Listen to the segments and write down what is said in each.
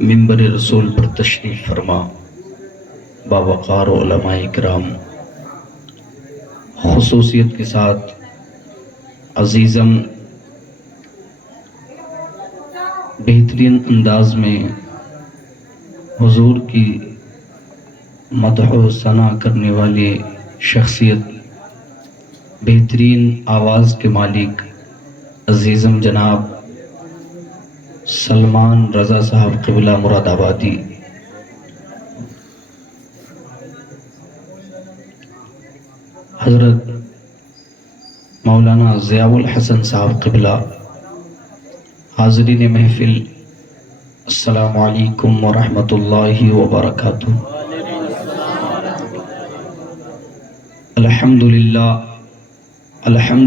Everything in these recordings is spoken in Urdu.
منبر رسول پر تشریف فرما باوقار علماء کرام، خصوصیت کے ساتھ عزیزم بہترین انداز میں حضور کی مدح و ثنا کرنے والے شخصیت، بہترین آواز کے مالک عزیزم جناب سلمان رضا صاحب قبلہ مراد آبادی، حضرت مولانا ضیاء الحسن صاحب قبلہ، حاضرین محفل السلام علیکم ورحمۃ اللہ وبرکاتہ۔ الحمد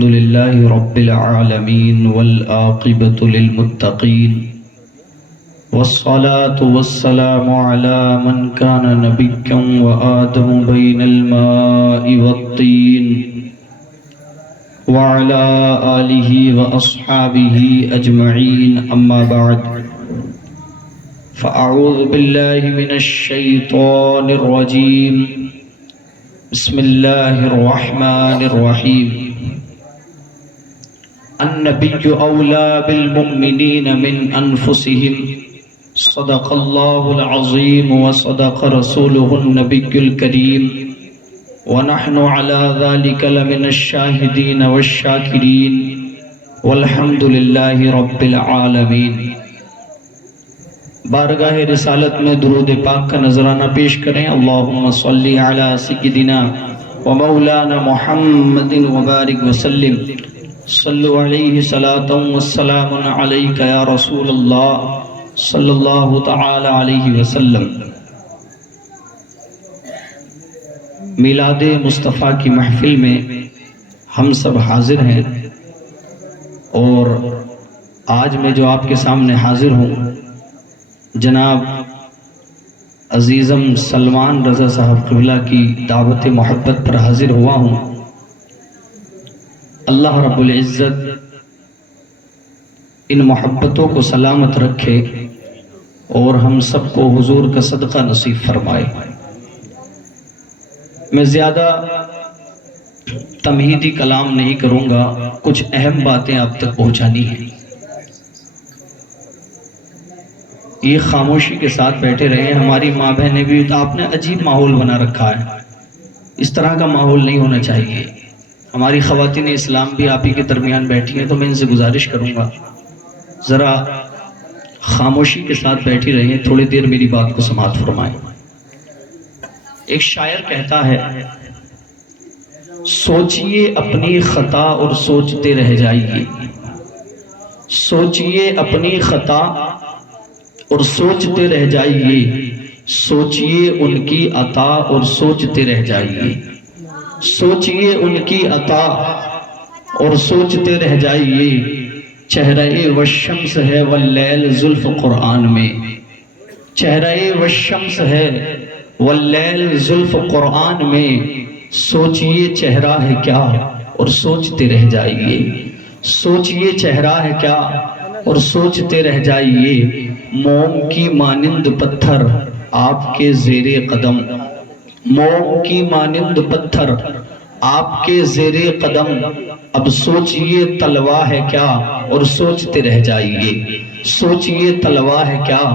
للہ رب العالمین والعاقبۃ للمتقین والصلاة والسلام على من كان نبيا وآدم بين الماء والطين وعلى آله وأصحابه أجمعين، أما بعد فأعوذ بالله من الشيطان الرجيم، بسم الله الرحمن الرحيم۔ النبي أولى بالمؤمنين من أنفسهم، صدق الله العظيم وصدق رسوله النبي الكريم، ونحن على ذلك لمن الشاهدين والشاكرين، والحمد لله رب العالمين۔ بارگاہ رسالت میں درود پاک کا نذرانہ پیش کریں۔ اللہم صلی علی سیدنا و مولانا محمد وبارک وسلم، صلو علیہ صلاۃ والسلام علیک یا رسول اللہ صلی اللہ تعالی علیہ وسلم۔ میلاد مصطفیٰ کی محفل میں ہم سب حاضر ہیں، اور آج میں جو آپ کے سامنے حاضر ہوں جناب عزیزم سلمان رضا صاحب قبلہ کی دعوت محبت پر حاضر ہوا ہوں۔ اللہ رب العزت ان محبتوں کو سلامت رکھے اور ہم سب کو حضور کا صدقہ نصیب فرمائے۔ میں زیادہ تمہیدی کلام نہیں کروں گا، کچھ اہم باتیں آپ تک پہنچانی ہیں۔ یہ خاموشی کے ساتھ بیٹھے رہے، ہماری ماں بہنیں بھی، آپ نے عجیب ماحول بنا رکھا ہے، اس طرح کا ماحول نہیں ہونا چاہیے۔ ہماری خواتین اسلام بھی آپ ہی کے درمیان بیٹھی ہیں، تو میں ان سے گزارش کروں گا ذرا خاموشی کے ساتھ بیٹھی رہیں، تھوڑی دیر میری بات کو سماعت فرمائیں۔ ایک شاعر کہتا ہے، سوچئے اپنی خطا اور سوچتے رہ جائیے، سوچئے اپنی خطا اور سوچتے رہ جائیے، سوچئے ان کی عطا اور سوچتے رہ جائیے، سوچئے ان کی عطا اور سوچتے رہ جائیے۔ چہرہ والشمس ہے واللیل زلف قرآن میں، چہرہ والشمس ہے واللیل زلف قرآن میں، سوچئے چہرہ ہے کیا اور سوچتے رہ جائیے، سوچئے چہرہ ہے کیا اور سوچتے رہ جائیے۔ موم کی مانند پتھر آپ کے زیر قدم، موم کی مانند پتھر آپ کے زیر قدم، اب سوچئے تلوا ہے کیا اور سوچتے رہ جائیے، سوچئے تلوا ہے کیا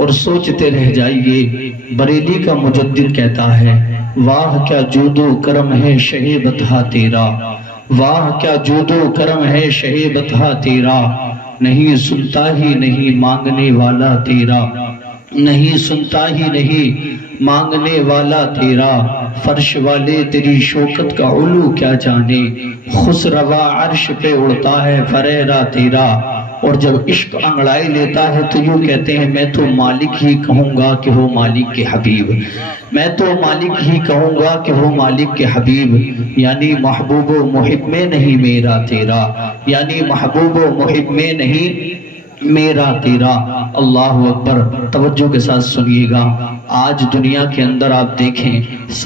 اور سوچتے رہ جائیے۔ بریلی کا مجدد کہتا ہے، واہ کیا جود و کرم ہے شہ بطحہ تیرا، واہ کیا جود و کرم ہے شہ بطحہ تیرا، نہیں سنتا ہی نہیں مانگنے والا تیرا، نہیں سنتا ہی نہیں مانگنے والا تیرا، فرش والے تیری شوکت کا علو کیا جانے، خسروا عرش پہ اڑتا ہے فریرہ تیرا۔ اور جب عشق انگڑائی لیتا ہے تو یوں کہتے ہیں، میں تو مالک ہی کہوں گا کہ ہو مالک کے حبیب، میں تو مالک ہی کہوں گا کہ ہو مالک کے حبیب، یعنی محبوب و محب میں نہیں میرا تیرا، یعنی محبوب و محب میں نہیں میرا تیرا۔ اللہ اکبر، توجہ کے ساتھ سنیے گا۔ آج دنیا کے اندر آپ دیکھیں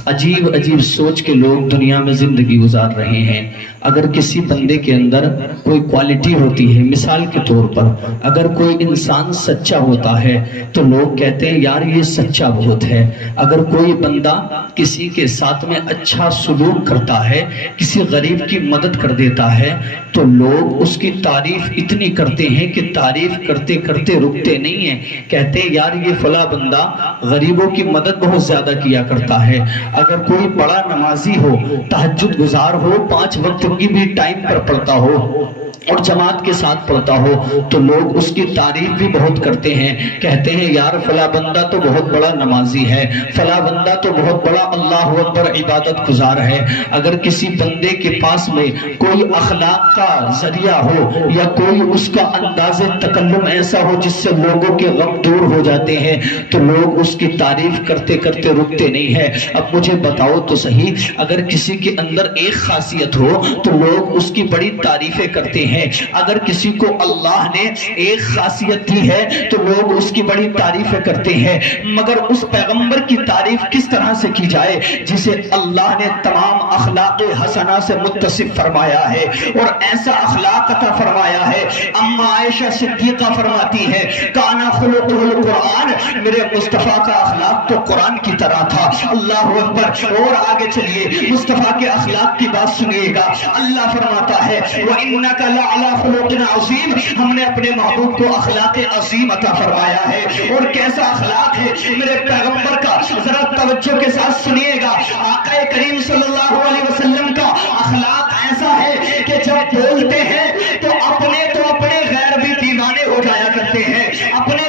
عجیب عجیب سوچ کے لوگ دنیا میں زندگی گزار رہے ہیں۔ اگر کسی بندے کے اندر کوئی کوالٹی ہوتی ہے، مثال کے طور پر اگر کوئی انسان سچا ہوتا ہے تو لوگ کہتے ہیں یار یہ سچا بہت ہے۔ اگر کوئی بندہ کسی کے ساتھ میں اچھا سلوک کرتا ہے، کسی غریب کی مدد کر دیتا ہے تو لوگ اس کی تعریف اتنی کرتے ہیں کہ تعریف کرتے کرتے رکتے نہیں ہیں، کہتے ہیں یار یہ فلاں بندہ غریبوں کی مدد بہت زیادہ کیا کرتا ہے۔ اگر کوئی بڑا نمازی ہو، تہجد گزار ہو، 5 وقت کی بھی ٹائم پر پڑھتا ہو اور جماعت کے ساتھ پڑھتا ہو تو لوگ اس کی تعریف بھی بہت کرتے ہیں، کہتے ہیں یار فلاں بندہ تو بہت بڑا نمازی ہے، فلاں بندہ تو بہت بڑا اللہ اکبر عبادت گزار ہے۔ اگر کسی بندے کے پاس میں کوئی اخلاق کا ذریعہ ہو یا کوئی اس کا انداز تکلم ایسا ہو جس سے لوگوں کے غم دور ہو جاتے ہیں تو لوگ اس کی تعریف کرتے کرتے رکتے نہیں ہیں۔ اب مجھے بتاؤ تو صحیح، اگر کسی کے اندر ایک خاصیت ہو تو لوگ اس کی بڑی تعریفیں کرتے ہیں، اگر کسی کو اللہ نے ایک خاصیت دی ہے تو لوگ اس کی بڑی تعریفیں کرتے ہیں، مگر اس پیغمبر کی تعریف کس طرح سے کی جائے جسے اللہ نے تمام اخلاق حسنہ سے متصف فرمایا ہے اور ایسا اخلاق عطا فرمایا ہے۔ اما عائشہ صدیقہ فرماتی ہے کانا خلقہ القرآن، میرے مصطفیٰ کا اخلاق تو قرآن کی طرح تھا۔ اللہ اکبر۔ اور آگے چلیے مصطفیٰ کے اخلاق کی بات سنیے گا، اللہ فرماتا ہے وَإِنَّكَ لَعَلَىٰ خُلُقٍ عَظِيمٍ، ہم نے اپنے محبوب کو اخلاق عظیم عطا فرمایا ہے۔ اور کیسا اخلاق ہے میرے پیغمبر کا، ذرا توجہ کے ساتھ سنیے گا۔ آقا کریم صلی اللہ علیہ وسلم کا اخلاق ایسا ہے کہ جب بولتے ہیں تو اپنے غیر بھی دیوانے ہو جایا کرتے ہیں، اپنے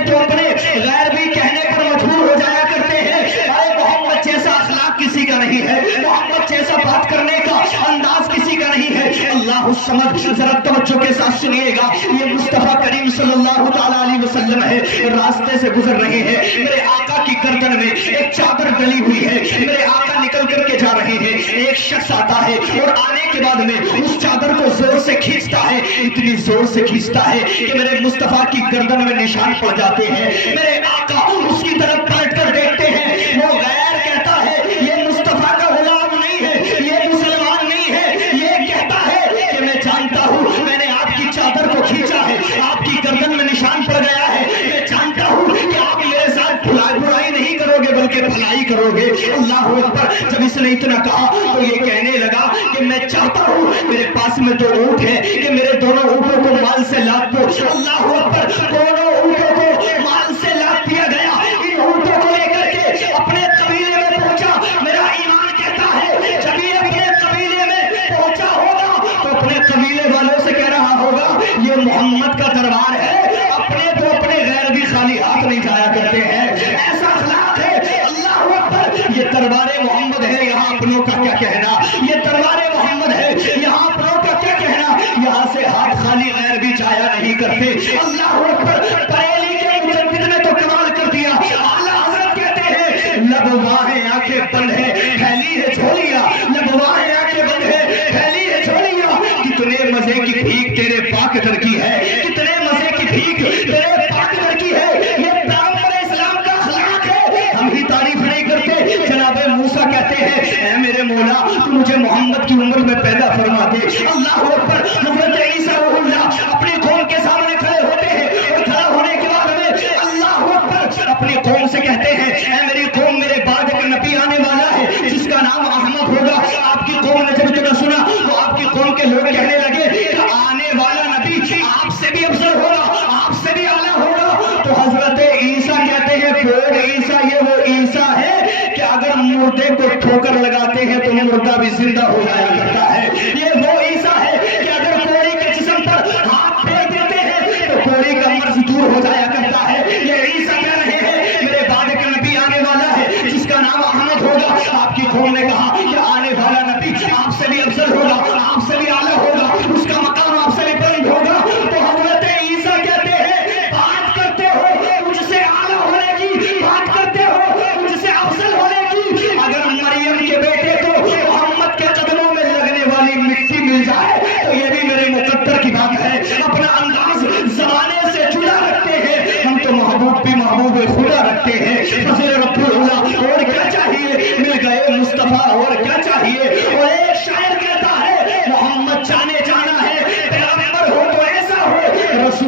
غیر بھی کہنے پر مجبور ہو جایا کرتے ہیں۔ ارے محمد جیسا اخلاق کسی کا نہیں ہے، محمد جیسا بات کرنے کا انداز کسی کا نہیں ہے۔ اللہ الصمد، ذرا توجہ کے ساتھ سنیے گا، یہ مصطفیٰ کریم صلی اللہ تعالیٰ علیہ وسلم ہے، راستے سے گزر رہے ہیں، میرے آقا کی گردن میں ایک چادر ڈلی ہوئی ہے، میرے آقا نکل کر کے جا رہے ہیں، ایک شخص آتا ہے اور آنے کے بعد میں اس چادر کو زور سے کھینچتا ہے، اتنی زور سے کھینچتا ہے کہ میرے مصطفیٰ کی گردن میں نشان پڑ جاتے ہیں۔ میرے آقا اس کی طرف پلٹ کر دیکھتے ہیں، وہ غیر کہتا ہے یہ مصطفیٰ کا غلام نہیں ہے، یہ مسلمان نہیں ہے، یہ کہتا ہے کہ میں جانتا ہوں میں نے آپ کی چادر کو کھینچا ہے، آپ کی گردن میں نشان پڑ گیا ہے، میں جانتا ہوں کہ آپ میرے ساتھ برائی نہیں کرو گے بلکہ بھلائی کرو گے۔ اللہ اکبر۔ جب اس نے اتنا کہا تو یہ کہنے لگا کہ میں چاہتا ہوں میرے پاس میں 2 اونٹ ہیں کہ میرے دونوں اونٹوں کو مال سے لاد دو۔ اللہ اکبر۔ دونوں اونٹوں کو مال سے لاد دیا گیا، ان اونٹوں کو لے کر کے اپنے قبیلے میں پہنچا۔ میرا ایمان کہتا ہے جب یہ اپنے قبیلے میں پہنچا ہوگا تو اپنے قبیلے والوں سے کہہ رہا ہوگا یہ محمد کا دربار ہے، اپنے غیر بھی خالی ہاتھ نہیں جایا کرتے ہیں، ایسا اخلاق ہے۔ اللہ اکبر۔ یہ دربار محمد ہے، یہاں اپنوں کا کیا کہنا، یہ دربار محمد ہے، یہاں اپنوں کا کیا کہنا، یہاں سے ہاتھ خالی غیر بھی جایا نہیں کرتے۔ اللہ اکبر۔ بریلی کے مجدد نے تو کمال کر دیا، اعلیٰ حضرت کہتے ہیں لب باہیں آنکھیں بند ہے پھیلی ہے جھولیاں، لب باہیں آنکھیں بند ہے پھیلی ہے جھولیاں، کتنے مزے کی بھیک تیرے پاک در کی ہے، کتنے مزے کی بھیک تیرے پاک در کی ہے۔ یہ پیغمبر اسلام کا اخلاق ہے، ہم ہی تعریف نہیں کرتے۔ جناب موسیٰ کہتے ہیں اے میرے مولا تو مجھے محمد کی امت میں پیدا فرما دے۔ اللہ اکبر۔ حضرت عیسیٰ روح اللہ اپنی قوم کے سامنے کھڑے ہوتے ہیں اور کھڑا ہونے کے بعد میں اللہ اکبر اپنی قوم سے کہتے ہیں اے میری قوم میرے بعد ایک نبی آنے والا ہے جس کا نام احمد ہوگا۔ آپ کی قوم نے جب اتنا سنا تو آپ کی قوم کے لوگ کہنے لگے کہ آنے والا نبی آپ سے بھی افضل ہوگا، آپ سے بھی اعلیٰ ہوگا۔ تو حضرت عیسیٰ کہتے ہیں کوڑ عیسیٰ، یہ وہ عیسیٰ ہے کہ اگر مردے کو ٹھوکر لگاتے ہیں تو مردہ بھی زندہ ہو جایا کرتا ہے، یہ وہ عیسیٰ ہے کہ اگر کوڑی کے جسم پر ہاتھ پھیر دیتے ہیں تو کوڑی کا مرض دور ہو جایا کرتا ہے۔ یہ عیسیٰ کہہ رہے ہیں میرے بعد ایک نبی آنے والا ہے جس کا نام احمد ہوگا۔ آپ کی قوم نے کہا کہ آنے والا نبی آپ سے بھی افضل ہوگا، آپ سے بھی اعلیٰ ہوگا، اس کا مقام آپ سے بھی بلند ہوگا۔ تو حضرت عیسیٰ کہتے ہیں بات کرتے ہو مجھ سے اعلیٰ ہونے کی، بات کرتے ہو مجھ سے افضل ہونے کی، اگر مریم کے بیٹے کو محمد کے قدموں میں لگنے والی مٹی مل جائے تو یہ بھی میرے مقدر کی بات ہے۔ اپنا انداز زمانے سے جدا رکھتے ہیں، ہم تو محبوب بھی محبوب خدا رکھتے ہیں۔ فضل رب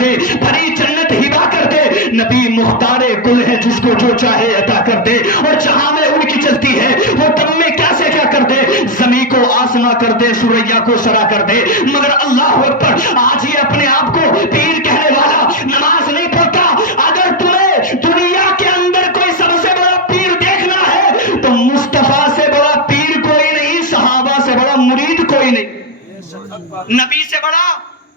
دے، بھری جنت ہبا کر دے۔ نبی مختار کل ہے، جس کو جو چاہے عطا کر دے، اور جہاں میں ان کی چلتی ہے وہ تم میں کیسے کیا کر دے، زمین کو آسماں کر دے، سوریا کو سرا کر دے۔ مگر اللہ اکبر، آج یہ اپنے آپ کو پیر کہنے والا نماز نہیں پڑھتا۔ اگر تمہیں دنیا کے اندر کوئی سب سے بڑا پیر دیکھنا ہے تو مصطفیٰ سے بڑا پیر کوئی نہیں، صحابہ سے بڑا مرید کوئی نہیں، نبی سے بڑا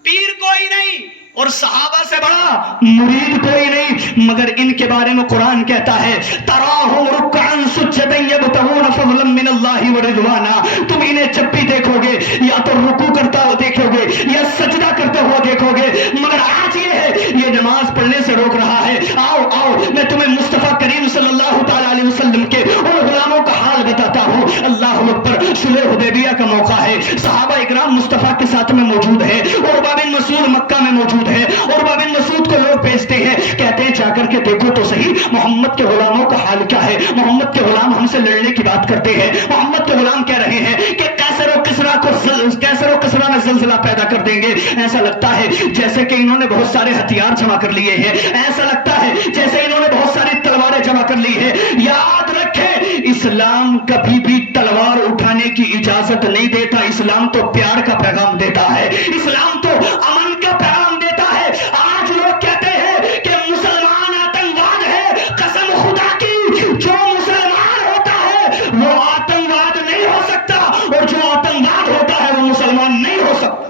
پیر کوئی نہیں، اور صحابہ سے بڑا مرید کوئی نہیں۔ مگر ان کے بارے میں قرآن کہتا ہے تراہم رکعا سجدا یبتغون فضلا من اللہ ورضوانا، تم انہیں جب بھی دیکھو گے یا تو رکوع کرتا ہوا دیکھو گے یا سجدہ کرتے ہوا دیکھو گے، مگر آج یہ ہے یہ نماز پڑھنے سے روک رہا ہے۔ آؤ آؤ میں تمہیں مصطفیٰ کریم صلی اللہ تعالی علیہ وسلم کے ان غلاموں کا حال بتاتا ہوں۔ اللہ اکبر، صلح حدیبیہ کا موقع ہے، صحابہ اکرام مصطفیٰ کے ساتھ میں موجود ہیں، عروہ بن مسعود مکہ میں موجود ہے، عروہ بن مسعود کو لوگ بھیجتے ہیں، کہتے ہیں جا کر کے دیکھو تو صحیح محمد کے غلاموں کا حال کیا ہے۔ محمد کے غلام ہم سے لڑنے کی بات کرتے ہیں، محمد کے غلام کہہ رہے ہیں کہ کیسر و کسرا میں زلزلہ پیدا کر دیں گے۔ ایسا لگتا ہے جیسے کہ انہوں نے بہت سارے ہتھیار جمع کر لیے ہیں، ایسا لگتا ہے جیسے انہوں نے بہت ساری تلواریں جمع کر لی ہیں۔ یاد رکھیں، اسلام کبھی بھی تلوار اٹھانے کی اجازت نہیں دیتا، اسلام تو پیار کا پیغام دیتا ہے، اسلام تو امن کا پیغام دیتا ہے۔ آج لوگ کہتے ہیں کہ مسلمان آتنکواد ہے، قسم خدا کی جو مسلمان ہوتا ہے وہ آتنکواد نہیں ہو سکتا، اور جو آتنکواد ہوتا ہے وہ مسلمان نہیں ہو سکتا،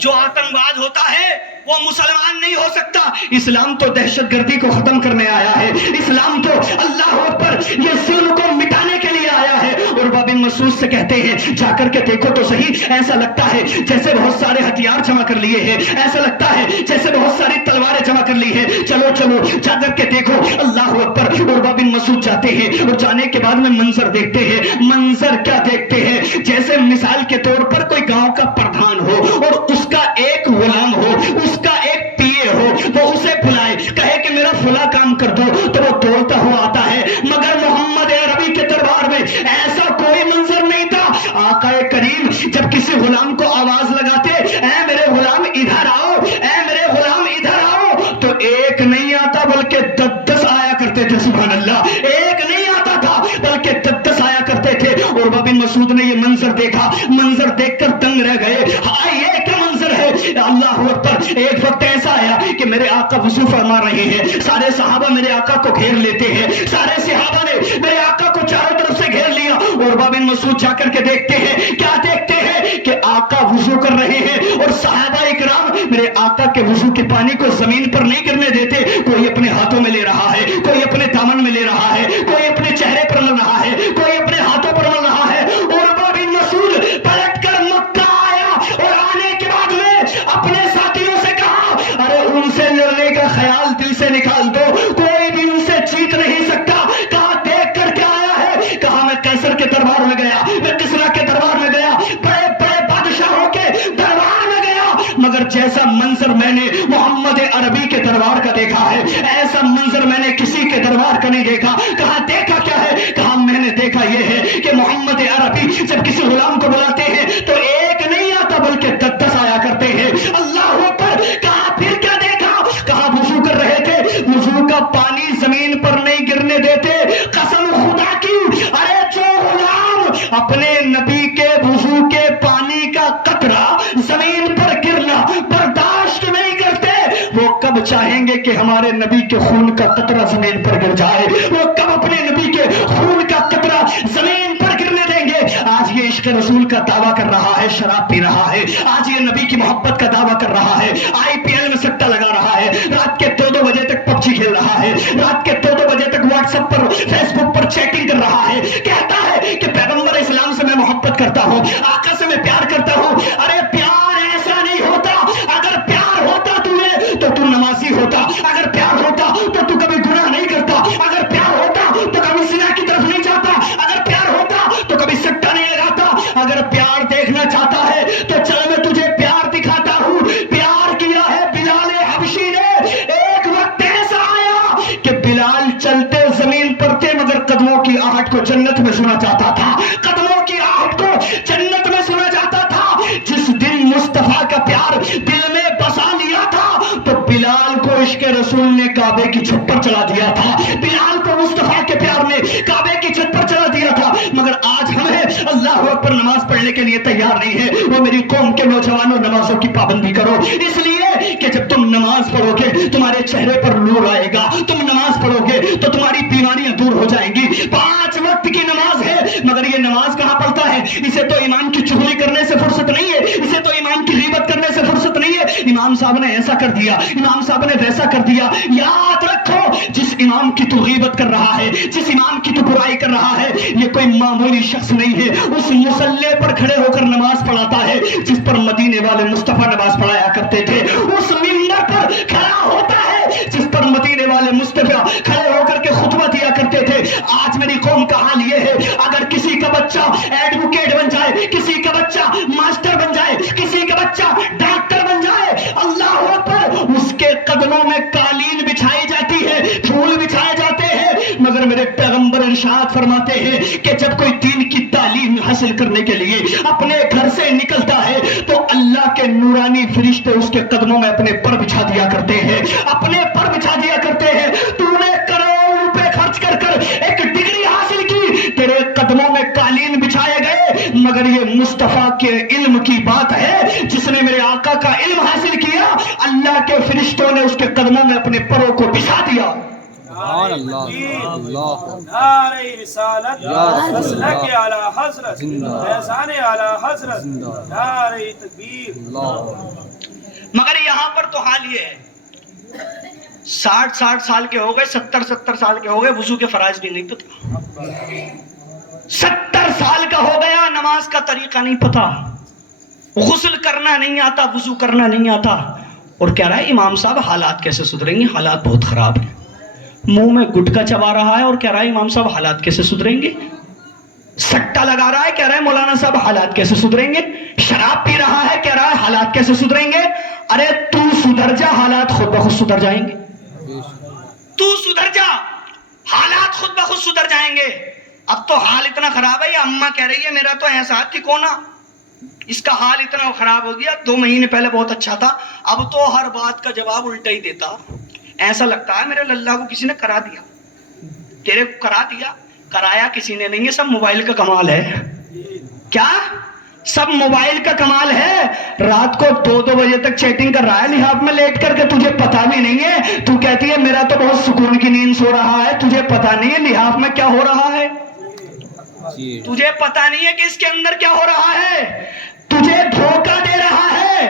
جو آتنکواد ہوتا ہے وہ مسلمان نہیں ہو سکتا۔ اسلام تو دہشت گردی کو ختم کرنے آیا ہے، اسلام تو اللہ اکبر یہ ظلم کو مٹانے کے لیے آیا ہے۔ عروہ بن مسعود سے کہتے ہیں جا کر کے دیکھو تو صحیح، ایسا لگتا ہے جیسے بہت سارے ہتھیار جمع کر لیے ہیں، ایسا لگتا ہے جیسے بہت ساری تلواریں جمع کر لی ہیں، چلو چلو جا کر کے دیکھو۔ اللہ اکبر، عروہ بن مسعود جاتے ہیں، اور جانے کے بعد میں منظر دیکھتے ہیں۔ منظر کیا دیکھتے ہیں؟ جیسے مثال کے طور پر کوئی گاؤں کا پردھان ہو اور اس کا ایک غلام ہو، اس کا ایک پیے ہو، وہ اسے بلائے، کہے کہ میرا فلاں کام کر دو، تو وہ دوڑتا ہوا آتا ہے۔ مگر محمد عربی کے دربار میں ایسا کوئی منظر نہیں تھا۔ آقا کریم جب کسی غلام کو آواز لگاتے اے میرے غلام ادھر آؤ، اے میرے غلام ادھر آؤ، تو ایک نہیں آتا بلکہ 10 آیا کرتے تھے۔ سبحان اللہ، ایک نہیں آتا تھا بلکہ 10 آیا کرتے تھے۔ عروہ بن مسعود نے یہ منظر دیکھا، منظر دیکھ کر دنگ رہ گئے، ہائے یہ کیا منظر ہے۔ اللہ اکبر، ایک وقت ایسا آیا کہ میرے آقا وضو فرما رہے ہیں، سارے صحابہ میرے آقا کو گھیر لیتے ہیں، سارے صحابہ نے میرے آقا کو چاروں طرف سے گھیر لیا۔ عروہ بن مسعود جا کر کے دیکھتے ہیں، کیا دیکھتے ہیں کہ آقا وضو کر رہے ہیں، اور صحابہ اکرام میرے آقا کے وضو کے پانی کو زمین پر نہیں گرنے دیتے، کوئی اپنے ہاتھوں میں لے رہا ہے، کوئی اپنے دامن میں لے رہا ہے، کوئی اپنے چہرے پر مل رہا ہے، کوئی اپنے ہاتھوں پر مل رہا ہے۔ عروہ بن مسعود پلٹ کر مکہ آیا، اور آنے کے بعد میں اپنے ساتھیوں سے کہا ارے ان سے لڑنے کا خیال دل سے نکال دو، کوئی بھی ان سے جیت نہیں سکتا۔ کہا دیکھ کر کیا آیا ہے؟ کہا میں قیصر کے دربار میں گیا، میں کسریٰ کے دربار میں گیا، بڑے بڑے بادشاہوں کے دربار میں گیا، مگر جیسا منظر میں نے محمد عربی کے دربار کا دیکھا ہے ایسا منظر میں نے کسی کے دربار کا نہیں دیکھا۔ کہا دیکھا کیا ہے؟ کہا میں نے دیکھا یہ ہے کہ محمد عربی جب کسی غلام کو بلاتے ہیں تو ایک نہیں آتا بلکہ 10 آیا کرتے ہیں۔ اللہ اکبر، کہا پھر کیا دیکھا؟ کہا وضو کر رہے تھے، وضو کا پانی زمین پر نہیں گرنے دیتے، قسم خدا کی ارے جو غلام اپنے نبی کے وضو کے پانی کا قطرہ زمین پر گرنا برداشت نہیں کرتے، وہ کب چاہیں گے کہ ہمارے نبی کے خون کا قطرہ زمین پر گر جائے؟ وہ کب اپنے نبی کے خون کا قطرہ زمین پر گرنے دیں گے؟ آج یہ عشق رسول کا دعویٰ کر رہا ہے، شراب پی رہا ہے، آج یہ نبی کی محبت کا دعویٰ کر رہا ہے، IPL میں سٹہ لگا رہا ہے، رات کے 2 بجے تک PUBG کھیل رہا ہے، رات کے 2 بجے تک واٹس ایپ پر فیس بک پر چیٹنگ کر رہا ہے، کہتا ہے کہ پیغمبر اسلام سے میں محبت کرتا ہوں، آقا سے میں پیار کرتا ہوں۔ ارے پیار ایسا نہیں ہوتا، اگر پیار ہوتا تمہیں تو تو نمازی ہوتا، اگر پیار ہوتا تو تو کبھی گناہ نہیں کرتا، اگر پیار ہوتا تو کبھی زنا کی طرف نہیں جاتا، اگر پیار ہوتا تو کبھی سٹہ نہیں لگاتا۔ اگر پیار دیکھنا چاہتا ہے تو چل میں تجھے پیار دکھاتا ہوں۔ پیار کیا ہے بلال حبشی نے، ایک وقت ایسا آیا کہ بلال چلتے زمین پر تھے مگر قدموں کی آہٹ کو جنت میں سنا جاتا تھا، قدموں کی آہٹ کو جنت میں سنا جاتا تھا۔ جس دن مصطفیٰ کا پیار دل میں بسا لیا تھا عشق رسول نے کعبے کی چھت پر چلا دیا تھا، بلال کو مصطفیٰ کے پیار نے کعبے کی چھت پر چلا دیا تھا، مگر آج ہمیں اللہ اکبر نماز پڑھنے کے لیے تیار نہیں ہے۔ وہ میری قوم کے نوجوانوں، نمازوں کی پابندی کرو، اس لیے کہ جب تم نماز پڑھو گے تمہارے چہرے پر نور آئے گا، تم نماز پڑھو گے تو تمہاری بیماریاں دور ہو جائیں گی۔ 5 وقت کی نماز ہے، مگر یہ نماز کہاں پڑھتا ہے؟ اسے تو امام کی چغلی کرنے سے فرصت نہیں ہے، اسے تو امام کی غیبت کرنے سے فرصت نہیں ہے۔ امام صاحب نے ایسا کر دیا، امام صاحب نے ویسا کر دیا۔ یاد رکھو، جس امام کی تو غیبت کر رہا ہے، جس امام کی تو برائی کر رہا ہے، یہ کوئی معمولی شخص نہیں ہے۔ اس مصلی پر کھڑے ہو کر نماز پڑھاتا ہے جس پر مدینے والے مصطفیٰ نماز پڑھایا کرتے تھے، اس منبر پر کھڑا ہوتا ہے جس پر مدینے والے مصطفیٰ کھڑے ہو کر کے خطبہ دیا کرتے تھے۔ آج میری قوم کا حال یہ ہے، اگر کسی کا بچہ ایڈوکیٹ بن جائے، کسی کا بچہ ماسٹر بن جائے، کسی کا بچہ ڈاکٹر بن جائے، اللہ اکبر، اس کے قدموں میں قالین بچھائی جاتی ہے، پھول بچھائے جاتے ہیں، مگر میرے پیغمبر ارشاد فرماتے ہیں کہ جب کوئی دین کی تعلیم حاصل کرنے کے لیے اپنے گھر سے نکلتا ہے تو اللہ کے نورانی فرشتے اس کے قدموں میں اپنے پر بچھا دیا کرتے ہیں، اپنے پر بچھا دیا کرتے ہیں۔ تو نے کروڑ روپے خرچ کر کر ایک ڈگری حاصل کی، تیرے قدموں میں قالین بچھائے گئے، مگر یہ مصطفیٰ کے علم کی بات ہے، جس نے میرے آقا کا علم حاصل کیا، اللہ کے فرشتوں نے اس کے قدموں میں اپنے پروں کو بچھا دیا۔ سبحان اللہ، اللہ نعرہ رسالت، مسلک اعلی حضرت، فیضان اعلی حضرت، نعرہ تکبیر۔ مگر یہاں پر تو حال یہ ہے، 60 سال کے ہو گئے، 70 سال کے ہو گئے، وضو کے فرائض بھی نہیں پتا۔ 70 سال کا ہو گیا، نماز کا طریقہ نہیں پتا، غسل کرنا نہیں آتا، وضو کرنا نہیں آتا، اور کہہ رہا ہے امام صاحب حالات کیسے سدھریں گے، حالات بہت خراب ہیں۔ منہ میں گٹکا چبا رہا ہے اور کہہ رہا ہے امام صاحب حالات کیسے سدھریں گے۔ سٹا لگا رہا ہے، کہہ رہا ہے مولانا صاحب حالات کیسے سدھریں گے۔ شراب پی رہا ہے، کہہ رہا ہے حالات کیسے سدھریں گے۔ ارے تو سدھر جا، حالات خود بخود سدھر جائیں گے۔ تو سدھر جا، حالات خود بخود سدھر جائیں گے۔ اب تو حال اتنا خراب ہے، یہ اماں کہہ رہی ہے میرا تو ایسا تکونا، اس کا حال اتنا خراب ہو گیا، 2 مہینے پہلے بہت اچھا تھا، اب تو ہر بات کا جواب الٹا ہی دیتا، ایسا لگتا ہے میرے للہ کو کسی نے کرا دیا، تیرے کو کرا دیا، کرایا کسی نے نہیں ہے، سب موبائل کا کمال ہے۔ کیا؟ سب موبائل کا کمال ہے۔ رات کو 2 بجے تک چیٹنگ کر رہا ہے لحاف میں لیٹ کر کے، تجھے پتا بھی نہیں ہے، تو کہتی ہے میرا تو بہت سکون کی نیند سو رہا ہے، تجھے پتا نہیں ہے لحاف میں کیا ہو رہا ہے، تجھے پتا نہیں ہے کہ اس کے اندر کیا ہو رہا ہے، تجھے دھوکہ دے رہا ہے۔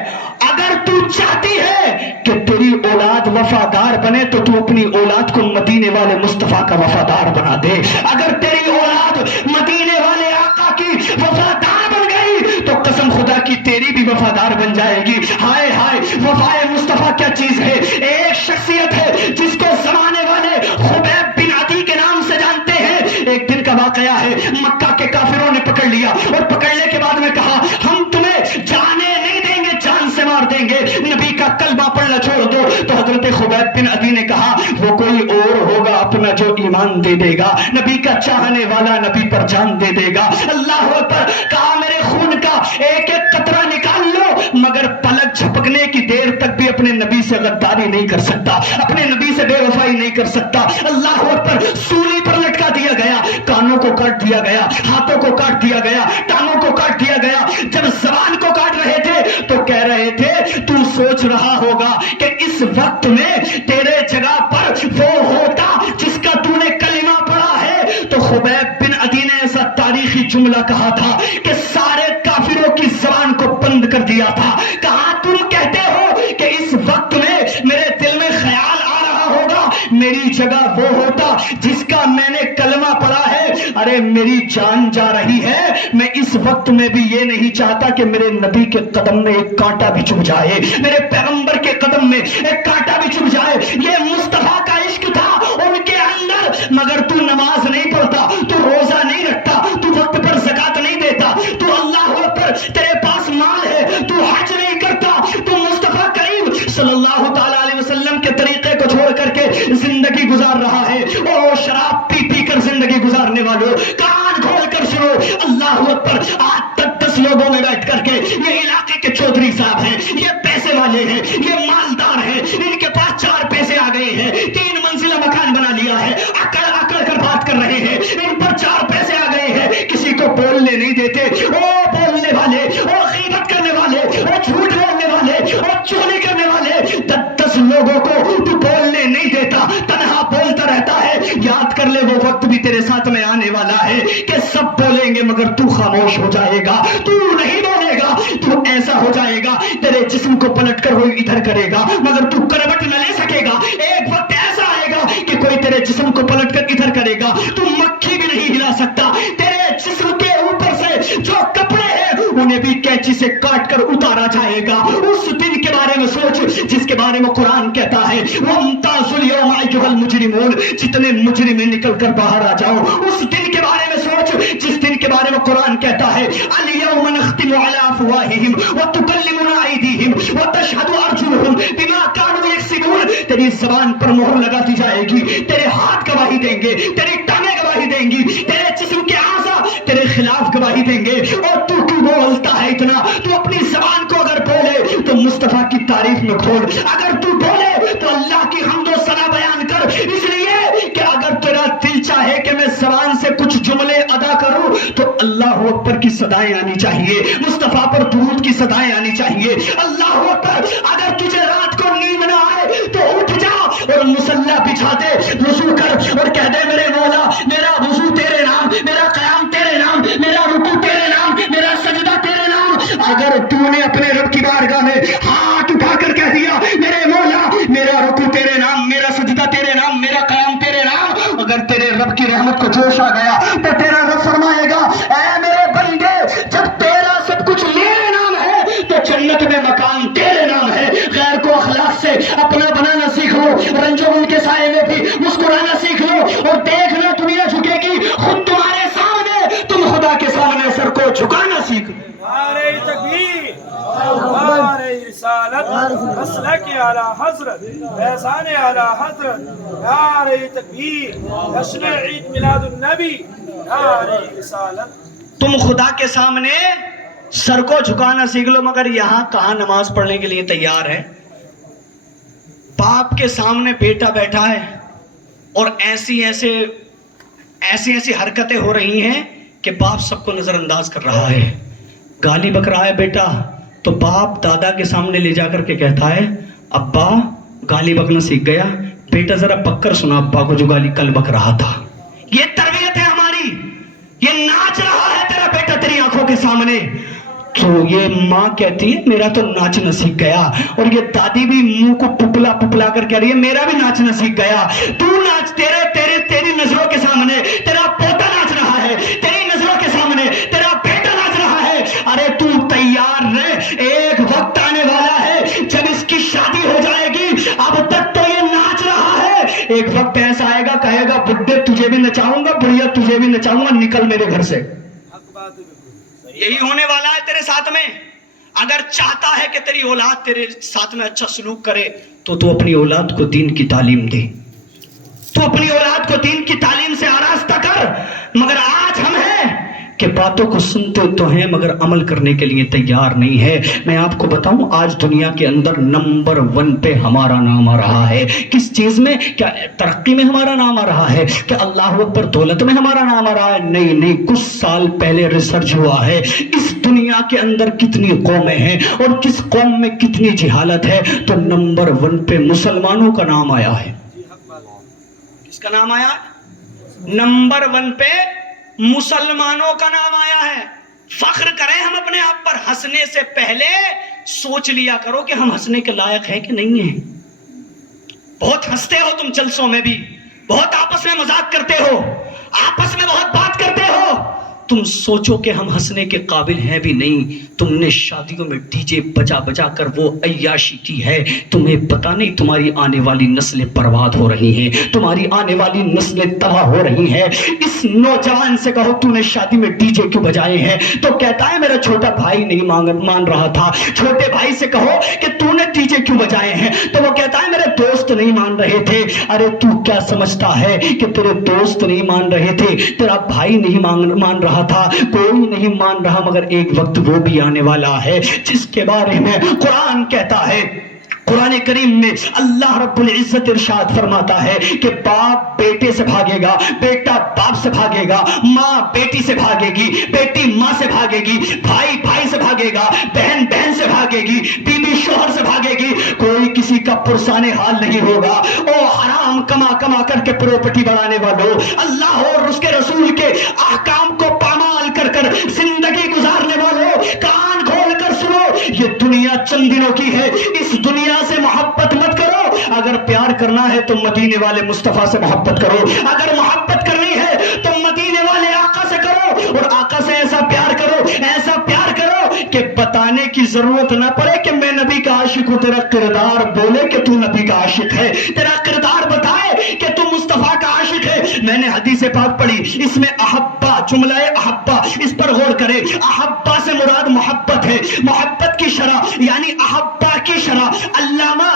اگر تو چاہتی ہے کہ تیری اولاد وفادار بنے تو تو اپنی اولاد کو مدینے والے مصطفیٰ کا وفادار بنا دے۔ اگر تیری اولاد مدینے والے آقا کی وفادار بن گئی تو قسم خدا کی تیری بھی وفادار بن جائے گی۔ ہائے ہائے، وفائے مصطفیٰ کیا چیز ہے۔ ایک شخصیت ہے جس کو زمانے والے خبیب بن عدی کے نام سے جانتے ہیں۔ ایک دن کا واقعہ ہے، مکہ کے کافروں نے پکڑ لیا اور پکڑنے کے بعد میں کہا ہم تمہیں جانے نہیں دیں گے، جان سے مار دیں گے، نبی کا کلمہ پڑھنا چھوڑ دو۔ تو حضرت خبیب بن عدی نے کہا وہ کوئی اور ہوگا اپنا جو ایمان دے دے گا، نبی کا چاہنے والا نبی پر جان دے دے گا۔ اللہ اکبر، کہا میرے خون کا ایک ایک قطرہ نکال لو، مگر پلک جھپکنے کی دیر تک بھی اپنے نبی سے غداری نہیں کر سکتا، اپنے نبی سے بے وفائی نہیں کر سکتا۔ اللہ اکبر، سولی پر لٹکا دیا گیا، کانوں کو کاٹ دیا گیا، ہاتھوں کو کاٹ دیا گیا، ٹانگوں کو کاٹ دیا گیا۔ جب زبان کو کاٹ رہے تھے تو کہہ رہے تھے تو سوچ رہا ہوگا کہ اس وقت میں تیرے جگہ پر وہ ہوتا جس کا تو نے کلمہ پڑھا ہے۔ تو خبیب بن عدی نے ایسا تاریخی جملہ کہا تھا کہ سارے کافروں کی زبان کو بند کر دیا تھا۔ کہا تم کہتے ہو کہ اس وقت میں میرے دل میں خیال آ رہا ہوگا میری جگہ وہ ہوتا جس کا میں نے کلمہ پڑھا ہے۔ ارے میری جان جا رہی ہے، میں اس وقت میں بھی یہ نہیں چاہتا کہ میرے نبی کے قدم میں ایک کانٹا بھی چبھ جائے، میرے پیغمبر کے قدم میں ایک کانٹا بھی چبھ جائے۔ یہ مصطفیٰ کا عشق تھا ان کے اندر، مگر تو نماز نہیں پڑھتا، تو روزہ نہیں رکھتا، تو وقت پر زکات نہیں دیتا، تو اللہ اکبر تیرے پاس مال ہے، تو حج نہیں کرتا، تو مصطفیٰ کریم صلی اللہ تعالیٰ علیہ وسلم کے طریقے کو چھوڑ کر کے زندگی گزار رہا ہے۔ او شراب پی پی کر زندگی گزارنے والوں، کان کھول کر سنو، اللہ اکبر، آج تک 10 لوگوں میں بیٹھ کر کے یہ علاقے کے چودھری صاحب ہیں، یہ پیسے والے ہیں، یہ مالدار ہیں، ان کے پاس 4 پیسے دیتے. او بولنے والے, او غیبت کرنے والے, او جھوٹ بولنے والے, او چغلی کرنے والے, 10 لوگوں کو تو بولنے نہیں دیتا, تنہا بولتا رہتا ہے. یاد کر لے, وہ وقت بھی تیرے ساتھ میں آنے والا ہے کہ سب بولیں گے مگر تو خاموش ہو جائے گا, تو نہیں بولے گا. تو ایسا ہو جائے گا تیرے جسم کو پلٹ کر وہ ادھر کرے گا مگر تو کروٹ نہ لے سکے گا. ایک وقت ایسا آئے گا کہ کوئی تیرے جسم کو پلٹ کر ادھر کرے گا, تو مکھی بھی نہیں ہلا سکتا. تیرے جسم کے اوپر سے جو کپڑے ہیں انہیں بھی کینچی سے کاٹ کر اتارا جائے گا. اس دن کے بارے میں سوچ جس کے بارے میں قرآن کہتا ہے وَامْتَازُوا الْيَوْمَ أَيُّهَا الْمُجْرِمُونَ, جتنے مجرم نکل کر باہر آ جاؤ. اس دن کے بارے میں سوچ جس دن کے بارے میں قرآن کہتا ہے الْيَوْمَ نَخْتِمُ عَلَىٰ أَفْوَاهِهِمْ وَتُكَلِّمُنَا أَيْدِيهِمْ وَتَشْهَدُ أَرْجُلُهُمْ بِمَا كَانُوا يَكْسِبُونَ. تیری زبان پر مہر لگا دی جائے گی, تیرے ہاتھ گواہی دیں گے, تیری ٹانگیں گواہی دیں گی, تیرے جسم کے اعضاء تیرے خلاف گواہی دیں گے. اور تو کیوں بولتا ہے اتنا؟ تو اپنی زبان کو اگر بولے تو مصطفیٰ کی تعریف میں کھول, اگر تو بولے تو اللہ کی حمد و ثنا بیان کر. اس لیے کہ اگر تیرا دل چاہے کہ میں زبان سے کچھ جملے ادا کروں تو اللہ اکبر کی صدائیں آنی چاہیے, مصطفیٰ پر درود کی صدائیں آنی چاہیے. اللہ اکبر. اگر تجھے رات کو نیند نہ آئے تو اٹھ جا اور مصلی بچھا دے, وضو کر اور کہہ دے میرے مولا میرا وضو تیرے نام, میرا قیام تیرے نام, میرا رکوع تیرے نام, میرا سجدہ تیرے نام. اگر تو نے اپنے رب کی بارگاہ میں ہاتھ اٹھا کر کہہ دیا میرے مولا میرا رکوع تیرے نام, میرا سجدہ تیرے نام, میرا قیام تیرے نام, اگر تیرے رب کی رحمت کو جوش آ گیا تو تیرا رب فرمائے گا اے میرے بندے جب تیرا سب کچھ میرے نام ہے تو جنت میں مکان تیرے نام ہے. غیر کو اخلاق سے اپنا بنانا سیکھ لو, رنجو ان کے سائے میں بھی مسکرانا سیکھ لو, اور دیکھنا دنیا جھکے گی, خود تمہارے سامنے تم خدا کے سامنے سر کو جھکانا سیکھ لو. نعرہ تکبیر, نعرہ رسالت, مسلک اعلی حضرت, فیضان اعلی حضرت, نعرہ تکبیر, جشن عید میلاد النبی, نعرہ رسالت. تم خدا کے سامنے سر کو جھکانا سیکھ لو, مگر یہاں کہاں نماز پڑھنے کے لیے تیار ہے؟ باپ کے سامنے بیٹا بیٹھا ہے اور ایسی حرکتیں ہو رہی ہیں کہ باپ سب کو نظر انداز کر رہا ہے. گالی بک رہا ہے بیٹا تو باپ دادا کے سامنے لے جا کر کے کہتا ہے ابا گالی بکنا سیکھ گیا, بیٹا ذرا پک کر سنا ابا کو جو گالی کل بک رہا تھا. یہ تربیت ہے ہماری. یہ ناچ رہا ہے تیرا بیٹا تیری آنکھوں کے سامنے, تو یہ ماں کہتی ہے میرا تو ناچنا سیکھ گیا, اور یہ دادی بھی منہ کو پپلا پپلا کر کہہ رہی ہے میرا بھی ناچنا سیکھ گیا. تو ناچ, تیری نظروں کے سامنے تیرا پوتا ناچ رہا ہے, تیری نظروں کے سامنے تیرا بیٹا ناچ رہا ہے. ارے تو تیار رہ, ایک وقت آنے والا ہے جب اس کی شادی ہو جائے گی, اب تک تو یہ ناچ رہا ہے, ایک وقت ایسا آئے گا کہے گا بڈھے تجھے بھی نچاؤں گا, بڑھیا تجھے بھی نچاؤں گا, نکل میرے گھر سے. یہی ہونے والا ہے تیرے ساتھ میں. اگر چاہتا ہے کہ تیری اولاد تیرے ساتھ میں اچھا سلوک کرے تو اپنی اولاد کو دین کی تعلیم دے, تو اپنی اولاد کو دین کی تعلیم سے آراستہ کر. مگر آج ہم ہیں کہ باتوں کو سنتے تو ہیں مگر عمل کرنے کے لیے تیار نہیں ہے. میں آپ کو بتاؤں آج دنیا کے اندر نمبر 1 پہ ہمارا نام آ رہا ہے. کس چیز میں؟ کیا ترقی میں ہمارا نام آ رہا ہے؟ کہ اللہ اکبر دولت میں ہمارا نام آ رہا ہے؟ نہیں, کچھ سال پہلے ریسرچ ہوا ہے اس دنیا کے اندر کتنی قومیں ہیں اور کس قوم میں کتنی جہالت ہے, تو نمبر 1 پہ مسلمانوں کا نام آیا ہے. کس کا نام آیا؟ نمبر 1 پہ مسلمانوں کا نام آیا ہے. فخر کریں ہم اپنے آپ پر, ہنسنے سے پہلے سوچ لیا کرو کہ ہم ہنسنے کے لائق ہیں کہ نہیں ہیں. بہت ہنستے ہو تم جلسوں میں بھی, بہت آپس میں مذاق کرتے ہو, آپس میں بہت بات کرتے ہو, تم سوچو کہ ہم ہنسنے کے قابل ہیں بھی نہیں. تم نے شادیوں میں ڈی جے بجا بجا کر وہ عیاشی کی ہے, تمہیں پتہ نہیں تمہاری آنے والی نسلیں برباد ہو رہی ہیں, تمہاری آنے والی نسلیں تباہ ہو رہی ہیں. اس نوجوان سے کہو تو نے شادی میں ڈی جے کیوں بجائے ہیں, تو کہتا ہے میرا چھوٹا بھائی نہیں مان رہا تھا. چھوٹے بھائی سے کہو کہ تو نے ڈی جے کیوں بجائے ہیں, تو وہ کہتا ہے میرے دوست نہیں مان رہے تھے. ارے تو کیا سمجھتا ہے کہ تیرے دوست نہیں مان رہے تھے, تیرا بھائی نہیں مان رہا تھا, کوئی نہیں مان رہا, مگر ایک وقت وہ بھی آنے والا ہے جس کے بارے میں قرآن کہتا ہے قرآن کریم میں اللہ رب العزت ارشاد فرماتا ہے کہ باپ بیٹے سے بھاگے گا، بیٹا باپ سے بھاگے گا، ماں بیٹی سے بھاگے گی، بیٹی ماں سے بھاگے گی، بھائی بھائی سے بھاگے گا، بہن بہن سے بھاگے گی، بیوی شوہر سے بھاگے گی، کوئی کسی کا پرسان حال نہیں ہوگا۔ او حرام کما کما کر کے پراپرٹی بڑھانے والوں، اللہ اور اس کے رسول کے احکام کو پامال کر کر زندگی گزارنے والوں، کان کھول کر سنو، یہ دنیا چند دنوں کی ہے، اس دنیا سے محبت مت کرو۔ اگر پیار کرنا ہے تو مدینے والے مصطفیٰ سے محبت کرو، اگر محبت کرنی ہے تو مدینے والے آقا سے کرو، اور آقا سے ایسا پیار کرو، ایسا پیار کرو کہ بتانے کی ضرورت نہ پڑے کہ میں نبی کا عاشق ہوں، تیرا کردار بولے کہ تو نبی کا عاشق ہے، تیرا کردار بتائے کہ تو مصطفیٰ کا عاشق ہے۔ میں نے حدیث پاک پڑھی، اس میں احبا، جملہ احبا، اس پر غور کرے، احبا سے مراد محبت ہے، محبت کی شرح یعنی احبا کی شرح علامہ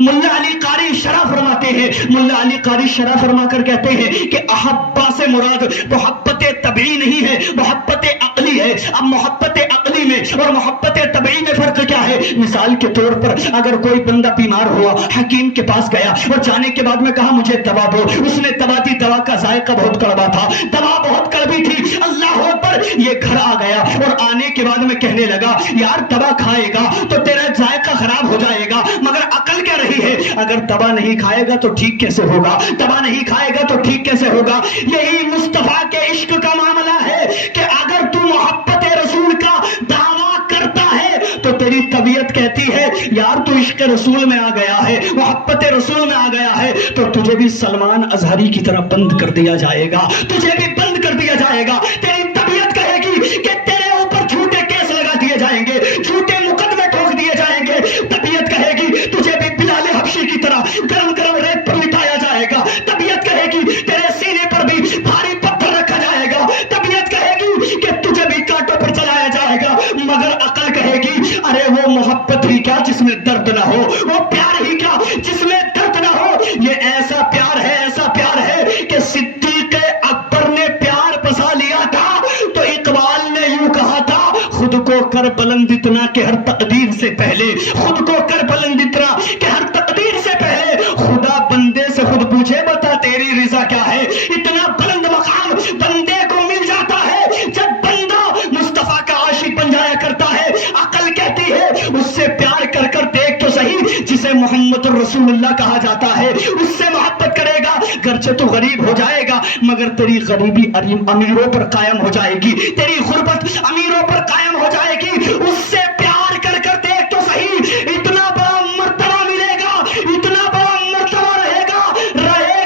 ملا علی قاری شرح فرماتے ہیں، ملا علی قاری شرح فرما کر کہتے ہیں کہ احبا سے مراد محبت طبعی نہیں ہے، محبت عقلی ہے۔ اب محبت عقلی میں اور محبت طبعی میں فرق کیا ہے؟ مثال کے طور پر اگر کوئی بندہ بیمار ہوا، حکیم کے پاس گیا اور جانے کے بعد میں کہا مجھے دوا دو، اس نے دوا دی، دوا کا ذائقہ بہت کڑوا تھا، دوا بہت کڑوی تھی، اللہ اکبر، یہ گھر آ گیا اور آنے کے بعد میں کہنے لگا یار دوا کھائے گا تو تیرا ذائقہ خراب ہو جائے گا، مگر عقل کیا رہی ہے اگر دوا نہیں کھائے گا تو ٹھیک کیسے ہوگا، دوا نہیں کھائے گا تو ٹھیک کیسے ہوگا۔ یہی مصطفیٰ کے عشق کا معاملہ ہے کہ اگر تو محبت رسول کا دعویٰ کرتا ہے تو تیری طبیعت کہتی ہے یار تو عشق رسول میں آ گیا ہے، محبت رسول میں آ گیا ہے، تو تجھے بھی سلمان اظہری کی طرح بند کر دیا جائے گا، تجھے بھی بند کر دیا جائے گا۔ تیری طبیعت کہے گی کہ تیرے اوپر جھوٹے کیس لگا دیے جائیں گے، جھوٹے مقدمے ٹھوک دیے جائیں گے۔ طبیعت کہے گی تجھے بھی بلال حبشی کی طرح گرم گرم ریت پر لٹایا جائے گا، طبیعت کہے گی تیرے سینے پر بھی بھاری پتھر رکھا جائے گا، طبیعت کہے گی کہ تجھے بھی کانٹوں پر چلایا جائے گا، مگر عقل کہے گی ارے وہ محبت ہی کیا جس میں درد نہ ہو، وہ پیار ہی کیا جس میں درد نہ ہو۔ یہ ایسا پیار ہے، ایسا پیار ہے کہ صدیق اکبر نے پیار بسا لیا تھا تو اقبال نے یوں کہا تھا خود کو کر بلند اتنا کہ ہر تقدیر سے پہلے، خود کو کر بلند اتنا کہ ہر تقدیر سے پہلے خدا بندے سے خود پوچھے بتا تیری رضا کیا ہے۔ اتنا بلند مقام بندے کو مل جاتا ہے جب بندہ مصطفیٰ کا عاشق بن جایا کرتا ہے۔ عقل کہتی ہے اس سے پیار کر کر دیکھ تو صحیح جسے محمد الرسول اللہ کہا جاتا ہے، اس سے محبت کرے گا گرچہ تو غریب ہو جائے گا مگر تیری غریبی امیروں پر قائم ہو جائے گی، تیری غربت امیروں پر قائم ہو جائے گی، اس سے پیار کر کر دیکھ تو صحیح اتنا بڑا مرتبہ ملے گا، اتنا بڑا مرتبہ رہے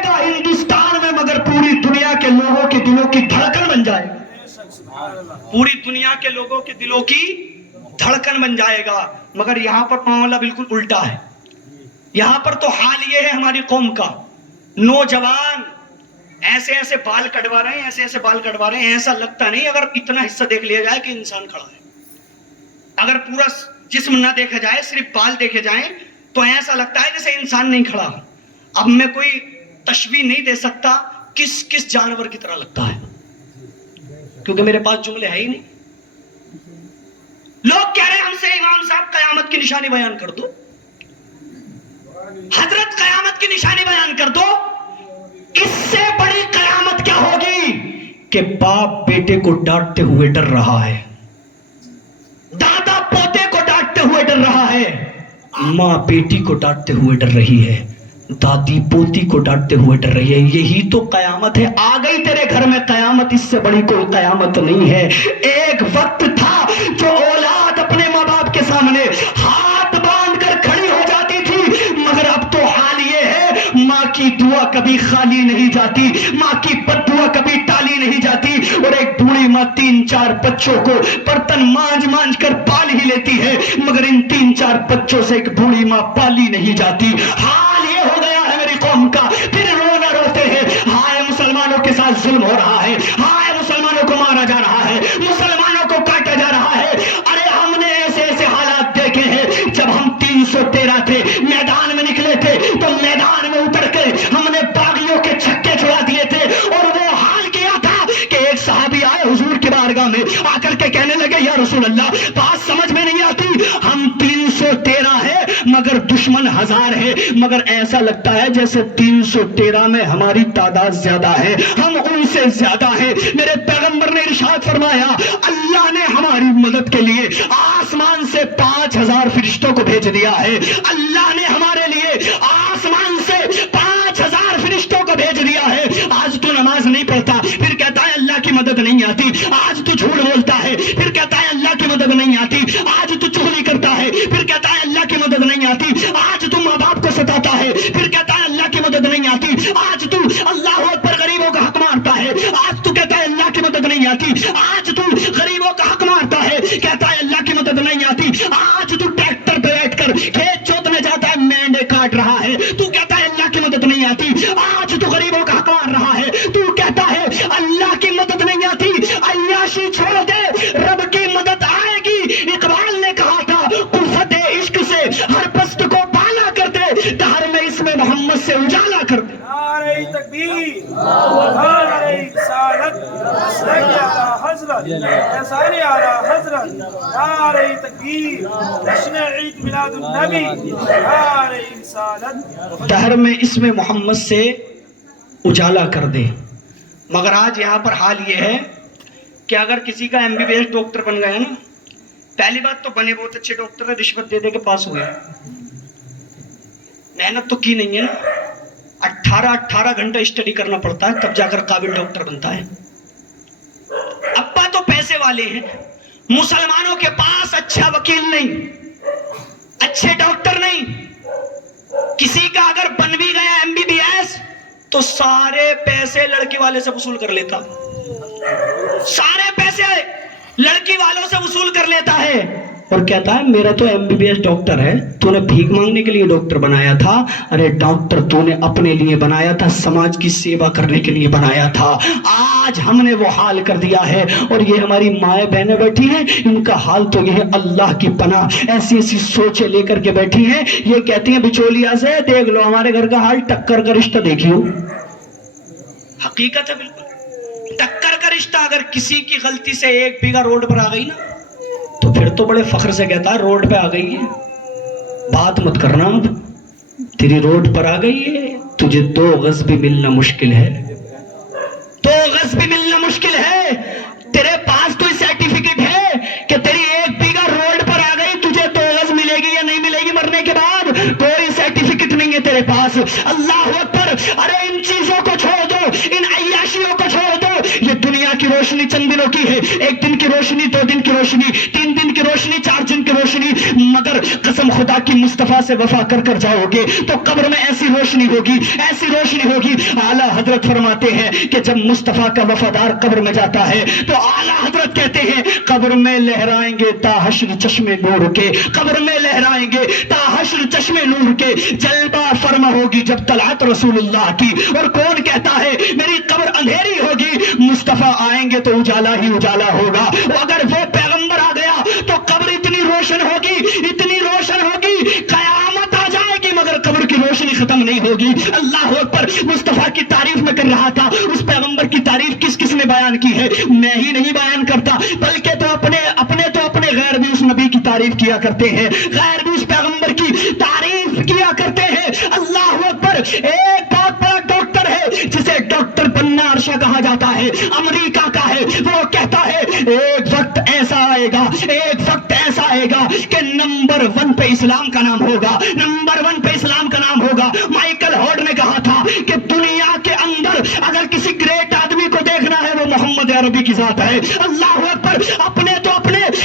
گا ہندوستان میں مگر پوری دنیا کے لوگوں کے دلوں کی دھڑکن بن جائے گا، پوری دنیا کے لوگوں کے دلوں کی دھڑکن بن جائے گا۔ مگر یہاں پر معاملہ بالکل الٹا ہے، یہاں پر تو حال یہ ہے ہماری قوم کا، نوجوان ایسے ایسے بال کٹوا رہے ہیں، ایسے ایسے بال کٹوا رہے ہیں، ایسا لگتا نہیں اگر اتنا حصہ دیکھ لیا جائے کہ انسان کھڑا ہے، اگر پورا جسم نہ دیکھا جائے صرف بال دیکھے جائیں تو ایسا لگتا ہے جیسے انسان نہیں کھڑا۔ اب میں کوئی تشبیہ نہیں دے سکتا کس کس جانور کی طرح لگتا ہے کیونکہ میرے پاس جملے ہے ہی نہیں۔ لوگ کہہ رہے ہیں ہم سے امام صاحب قیامت کی نشانی بیان کر دو، حضرت قیامت کی نشانی بیان کر دو، اس سے بڑی قیامت کیا ہوگی کہ باپ بیٹے کو ڈانٹتے ہوئے ڈر رہا ہے، دادا پوتے کو ڈانٹتے ہوئے ڈر رہا ہے، ماں بیٹی کو ڈانٹتے ہوئے ڈر رہی ہے، دادی پوتی کو ڈانٹتے ہوئے ڈر رہی ہے۔ یہی تو قیامت ہے، آ گئی تیرے گھر میں قیامت، اس سے بڑی کوئی قیامت نہیں ہے۔ ایک وقت تھا جو اولاد اپنے ماں باپ کے سامنے ہاتھ باندھ کر کھڑی ہو جاتی تھی، مگر اب تو حال یہ ہے ماں کی دعا کبھی خالی نہیں جاتی، ماں کی بد دعا کبھی ٹالی نہیں جاتی، اور ایک بوڑھی ماں 3-4 بچوں کو برتن مانج مانج کر پال ہی لیتی ہے مگر ان 3-4 بچوں سے ایک بوڑھی ماں پالی نہیں جاتی۔ حال یہ ہو گیا ہے میری قوم کا، پھر رونا روتے ہیں ہائے مسلمانوں کے ساتھ ظلم ہو رہا ہے، ہائے مسلمانوں کو مارا جا رہا ہے، مسلمانوں کو کاٹا جا رہا ہے۔ ارے ہم نے ایسے ایسے حالات دیکھے ہیں، جب ہم 313 تھے میدان میں نکلے تھے تو میدان میں اتر کے ہم نے باغیوں کے چھکے چھڑا دیے تھے، اور وہ حال کیا تھا کہ ایک صحابی آئے حضور کی بارگاہ میں، آ کر کے کہنے لگے یا رسول اللہ بات سمجھ میں نہیں آتی، ہم 313 دشمن 1000 ہے مگر ایسا لگتا ہے جیسے 313 میں ہماری تعداد زیادہ ہے، ہم ان سے زیادہ ہیں۔ میرے پیغمبر نے ارشاد فرمایا اللہ نے ہماری مدد کے لیے آسمان سے 5000 فرشتوں کو بھیج دیا ہے، اللہ نے ہمارے لیے آسمان سے 5000 فرشتوں کو بھیج دیا ہے۔ آج تو نماز نہیں پڑھتا پھر کہتا ہے اللہ کی مدد نہیں آتی، آج تو جھوٹ بولتا ہے پھر کہتا ہے اللہ کی مدد نہیں آتی، آج تو چغلی کرتا ہے پھر کہتا ہے اللہ کی مدد نہیں آتی، آج تو ماں باپ کو ستاتا ہے پھر کہتا ہے اللہ کی مدد نہیں آتی، آج تو اللہ اکبر غریبوں کا حق مارتا ہے، آج تو کہتا ہے اللہ کی مدد نہیں آتی، آج تو غریبوں کا حق مارتا ہے کہتا ہے اللہ کی مدد نہیں آتی، آج تو ٹریکٹر پہ بیٹھ کر کھیت جوتنے جاتا ہے مینڈے کاٹ رہا ہے تو کہتا ہے اللہ کی مدد نہیں آتی، آج تو غریبوں کا حق مار رہا ہے تو کہتا ہے اللہ کی مدد نہیں آتی۔ عیاشی چھوڑ دے، رب کی مدد آئے گی۔ اقبال نے کہا تھا قوت عشق سے ہر پست کو بالا کر دے، دہر میں اس میں محمد سے اجالا کر دے۔ نعرہ تکبیر، نعرہ رسالت، مسلک اعلیٰ حضرت، احسان اعلیٰ حضرت، نعرہ تکبیر، جشن عید میلاد النبی، نعرہ رسالت۔ دہر میں اس میں محمد سے اجالا کر دے۔ مگر آج یہاں پر حال یہ ہے کہ اگر کسی کا MBBS ڈاکٹر بن گیا نا، پہلی بات تو بنے بہت اچھے ڈاکٹر ہے، رشوت دے دے کے پاس ہوئے، محنت تو کی نہیں ہے نا، 18 گھنٹے اسٹڈی کرنا پڑتا ہے تب جا کر قابل ڈاکٹر بنتا ہے۔ ابا تو پیسے والے ہیں، مسلمانوں کے پاس اچھا وکیل نہیں، اچھے ڈاکٹر نہیں، کسی کا اگر بن بھی گیا MBBS تو سارے پیسے لڑکی والے سے وصول کر لیتا، سارے پیسے لڑکی والوں سے وصول کر لیتا ہے اور کہتا ہے میرا تو MBBS ڈاکٹر ہے، تو نے بھیک مانگنے کے لیے ڈاکٹر بنایا تھا؟ ارے ڈاکٹر تو نے اپنے لیے بنایا تھا، سماج کی سیوا کرنے کے لیے بنایا تھا۔ آج ہم نے وہ حال کر دیا ہے اور یہ ہماری مائیں بہنیں بیٹھی ہیں، ان کا حال تو یہ ہے اللہ کی پناہ، ایسی ایسی سوچیں لے کر کے بیٹھی ہیں، یہ کہتی ہیں بچولیا سے دیکھ لو ہمارے گھر کا حال، ٹکر کا رشتہ دیکھیو۔ حقیقت ہے بالکل، ٹکر کا رشتہ اگر کسی کی غلطی سے 1 بیگھہ روڈ پر آ گئی نا تو پھر تو بڑے فخر سے کہتا ہے روڈ پہ آ گئی ہے، بات مت کرنا، اب تیری روڈ پر آ گئی ہے، تجھے 2 گز بھی ملنا مشکل ہے، 2 گز بھی ملنا مشکل ہے۔ تیرے پاس کوئی سرٹیفکیٹ ہے کہ تیری 1 بیگھہ روڈ پر آ گئی، تجھے 2 گز ملے گی یا نہیں ملے گی مرنے کے بعد؟ کوئی سرٹیفکیٹ نہیں ہے تیرے پاس۔ اللہ اکبر۔ ارے ان چیزوں کو چھوڑ دو، ان عیاشیوں کو چھوڑ دو، یہ دنیا کی روشنی چند دنوں کی ہے، 1 دن کی روشنی، 2 دن کی روشنی، 3 دن کی روشنی، 4 دن کی روشنی، مگر قسم خدا کی مصطفیٰ سے وفا کر کر جاؤ گے تو قبر میں ایسی روشنی ہوگی، ایسی روشنی ہوگی۔ اعلیٰ حضرت فرماتے ہیں کہ جب مصطفیٰ کا وفادار قبر میں جاتا ہے تو اعلیٰ حضرت کہتے ہیں قبر میں لہرائیں گے تا حشر چشمے نور کے، قبر میں لہرائیں گے تا حشر چشمے نور کے، جلوہ فرما ہوگی جب طلعت رسول اللہ کی، اور کون کہتا ہے میری قبر اندھیری ہوگی، مصطفیٰ آئیں گے تو اجالا ہی اجالا ہوگا۔ اگر وہ پیغمبر آ گیا تو قبر اتنی روشن ہوگی، اتنی روشن ہوگی، قیامت آ جائے گی مگر قبر کی روشنی ختم نہیں ہوگی۔ اللہ اکبر۔ مصطفیٰ کی تعریف میں کر رہا تھا، اس پیغمبر کی تعریف کس کس نے بیان کی ہے؟ میں ہی نہیں بیان کرتا، بلکہ تو اپنے غیر بھی اس نبی کی تعریف کیا کرتے ہیں، غیر بھی اس پیغمبر کی تعریف کیا کرتے ہیں۔ اللہ اکبر۔ ایک بہت بڑا ڈاکٹر ہے جسے ڈاکٹر بننا عرشہ کہا جاتا ہے، امریکہ کا ہے، وہ کہتا ہے ایک وقت ایسا آئے گا، ایک وقت ایسا آئے گا کہ نمبر 1 پہ اسلام کا نام ہوگا، نمبر 1 پہ اسلام کا نام ہوگا۔ مائیکل ہارڈ نے کہا تھا کہ دنیا کے اندر اگر کسی گریٹ آدمی کو دیکھنا ہے وہ محمد عربی کی ذات ہے۔ اللہ اکبر۔ اپنے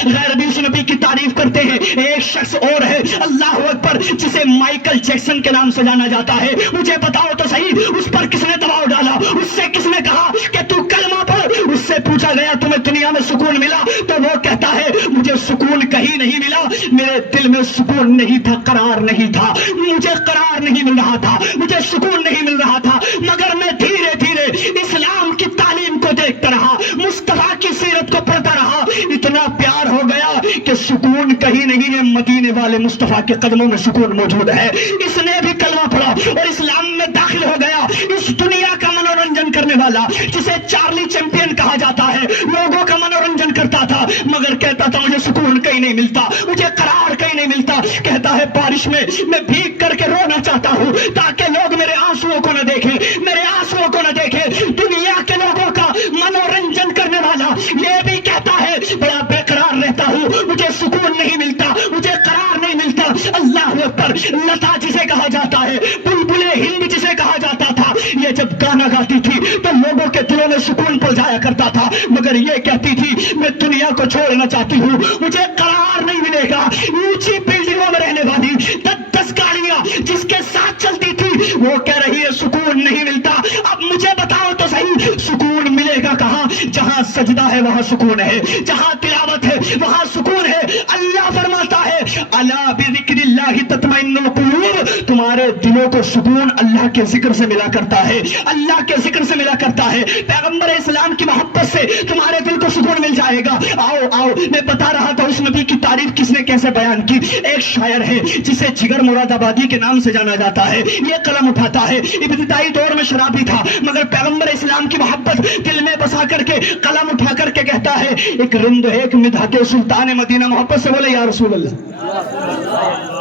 غیر بھی اس نبی کی تعریف کرتے ہیں۔ ایک شخص اور ہے، اللہ اکبر، جسے مائیکل جیکسن کے نام سے جانا جاتا ہے۔ مجھے بتاؤ تو صحیح اس پر کس نے دباؤ ڈالا؟ اس سے کس نے کہا کہ تو کلمہ پڑھ؟ اس سے پوچھا گیا تمہیں دنیا میں سکون ملا؟ تو وہ کہتا ہے مجھے سکون کہیں نہیں ملا، میرے دل میں سکون نہیں تھا، قرار نہیں تھا، مجھے قرار نہیں مل رہا تھا، مجھے سکون نہیں مل رہا تھا، مگر میں دھیرے دھیرے اسلام کی تعلیم کو دیکھتا رہا، مصطفیٰ کی سیرت کو پڑھتا رہا، اتنا پیار ہو گیا کہ سکون کہیں نہیں ہے، مدینے والے مصطفیٰ کے قدموں میں سکون موجود ہے۔ اس نے بھی کلمہ پڑھا اور اسلام میں داخل ہو گیا۔ اس دنیا کا منورنجن کرنے والا جسے چارلی چیمپئن کہا جاتا ہے، لوگوں کا منورنجن کرتا تھا مگر کہتا تھا مجھے سکون کہیں نہیں ملتا، مجھے قرار کہیں نہیں ملتا، ہوتا. کہتا ہے بارش میں بھیگ کر کے رونا چاہتا ہوں تاکہ لوگ میرے آنسوؤں کو نہ دیکھیں, میرے آنسوؤں کو نہ دیکھیں. دنیا کے لوگوں کا منورنجن کرنے والا یہ بھی کہتا ہے بڑا بے قرار رہتا ہوں, مجھے سکون نہیں ملتا, مجھے قرار نہیں ملتا. اللہ اکبر. لتا جسے کہا جاتا ہے, بلبل ہند جسے کہا جاتا تھا, یہ جب گانا گاتی تھی تو لوگوں کے دلوں میں سکون پڑ جایا کرتا تھا, مگر یہ کہتی تھی میں دنیا کو چھوڑنا چاہتی ہوں, مجھے قرار نہیں ملے گا. اونچی بلڈنگوں میں رہنے والی 10 گاڑیاں جس کے ساتھ چلتی تھی وہ کہہ رہی ہے سکون نہیں ملتا. اب مجھے بتاؤ تو صحیح, سکون ملے گا کہاں؟ جہاں سجدہ ہے وہاں سکون ہے, جہاں تلاوت ہے وہاں سکون ہے. اللہ فرماتا ہے الا بذکر اللہ تطمئن القلوب, تمہارے دلوں کو سکون اللہ کے ذکر سے ملا کرتا ہے, اللہ کے ذکر سے ملا کرتا ہے. پیغمبر اسلام کی محبت سے تمہارے دل کو سکون مل جائے گا. آؤ میں بتا رہا تھا اس نبی کی تعریف کس نے کیسے بیان کی. ایک شاعر ہے جسے جگر مراد آبادی کے نام سے جانا جاتا ہے, یہ قلم اٹھاتا ہے. ابتدائی دور میں شرابی تھا مگر پیغمبر اسلام کی محبت دل میں بسا کر کے قلم اٹھا کر کے کہتا ہے ایک رند ہے ایک مدحت سلطان مدینہ. محبت سے بولے یا رسول اللہ.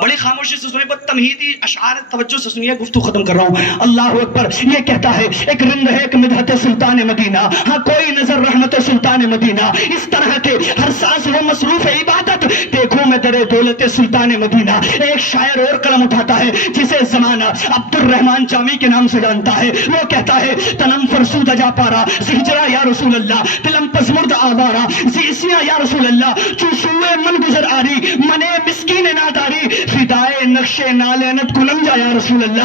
بڑی خاموشی سے سنیں, تمہیدی اشعار توجہ سے سنیے, گفتگو ختم کر رہا ہوں. اللہ اکبر. یہ کہتا ہے ایک رند ہے ایک مدحت سلطان مدینہ, ہاں کوئی نظر رحمت سلطان مدینہ. اس طرح کے ہر سانس وہ مصروف عبادت, دیکھوں میں در دولت سلطان مدینہ. ایک شاعر اور قلم اٹھاتا ہے جسے زمانہ عبد الرحمن جامی کے نام سے جانتا ہے. وہ کہتا ہے تنم فرسود جا پارا سہجرا یا رسول اللہ, دلم پسمرد آوارا زیسیاں یا رسول اللہ, چوسوے من گزر آری منے مسکین ناداری, فدائے نقش نالینت کنم جا یا رسول اللہ.